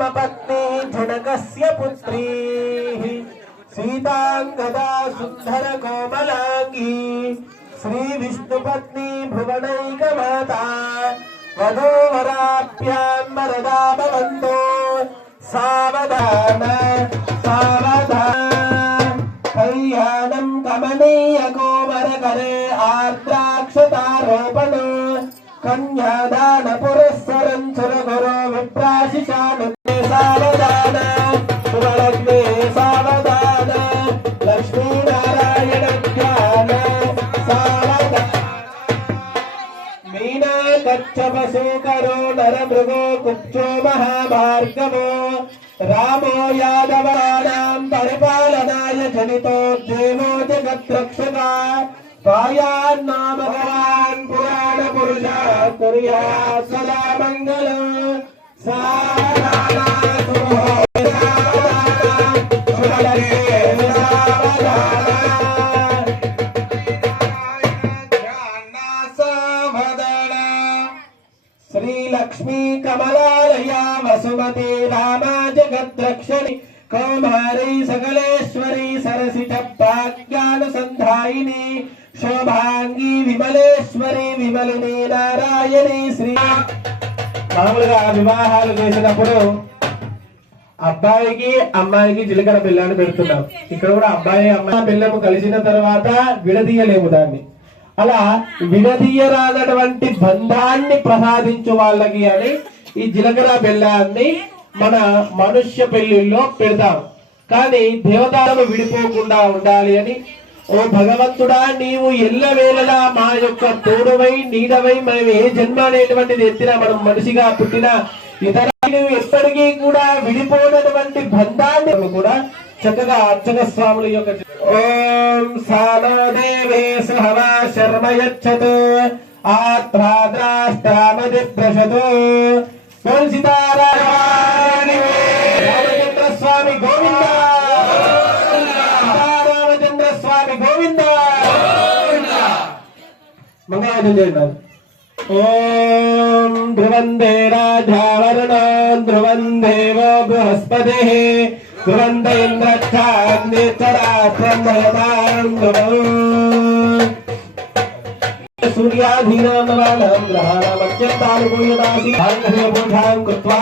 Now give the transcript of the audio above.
पत्नी जनकस्य पुत्री सीतांगदा सुंदर कोमलांगी श्री विष्णुपत्नी भुवनैक माता वधूवराभ्यां वरदा भवन्तु सावधान सावधान कल्याणं कमनीय कोमर करे आर्द्राक्षतारोपण कन्यादान पुरस्सरं सुरगुरो विप्राशिषानु सावधान सुवलग्ने सावधान लक्ष्मी नारायण ध्यान सावधान मीना कच्छपशु करो नर मृगो कुक्षो महाभार्गवो रामो यादवानां परिपालनाय जनितो देवो जगद्रक्षका पायान्ना भगवान् पुराण पुरुषा कुर्यात् सदा मङ्गलं सावधान श्री लक्ष्मी कमलालया वसुमती रामा जगद्रक्षिणी कौमारी सकलेश्वरी सरसिज भाग्यानुसंधायिनी शोभांगी विमलेश्वरी विमलिनी नारायणी श्री మామూలుగా వివాహాలు చేసినప్పుడు అబ్బాయికి అమ్మాయికి జీలకర్ర బెల్లాన్ని పెడుతున్నాం. ఇక్కడ కూడా అబ్బాయి అమ్మాయి బెల్లము కలిసిన తర్వాత విడదీయలేము దాన్ని. అలా విడదీయరానటువంటి బంధాన్ని ప్రసాదించు వాళ్ళకి అని ఈ జీలకర్ర బెల్లాన్ని మన మనుష్య పెళ్లిల్లో పెడతాం. కానీ దేవతలను విడిపోకుండా ఉండాలి అని ఓ భగవంతుడా నీవు ఎల్లవేళలా మా యొక్క తోడువై నీడవై మేము ఏ జన్మ అనేటువంటిది ఎత్తినా మనం మనిషిగా పుట్టిన ఇతర ఎప్పటికీ కూడా విడిపోయినటువంటి బంధాన్ని కూడా చక్కగా అర్చక స్వాముల యొక్క ఓం సానోదేవే సుహవా శర్మ యచ్చతు ఆత్రాద్రాష్ట్రామది ప్రశతు రామచంద్ర స్వామి గోవింద రామచంద్ర స్వామి గోవింద మంగళాచరణ చేయండి. ఓం ధ్రువందే రాజావరణో ధ్రువం దేవో బృహస్పతిః ధ్రువంద ఇంద్రచ్ఛాగ్నిచరాత్రం सूर्याधीनां नवानां ग्रहाणाम् अत्यन्तानुकूलतासि भाङ्गस्य पूजां कृत्वा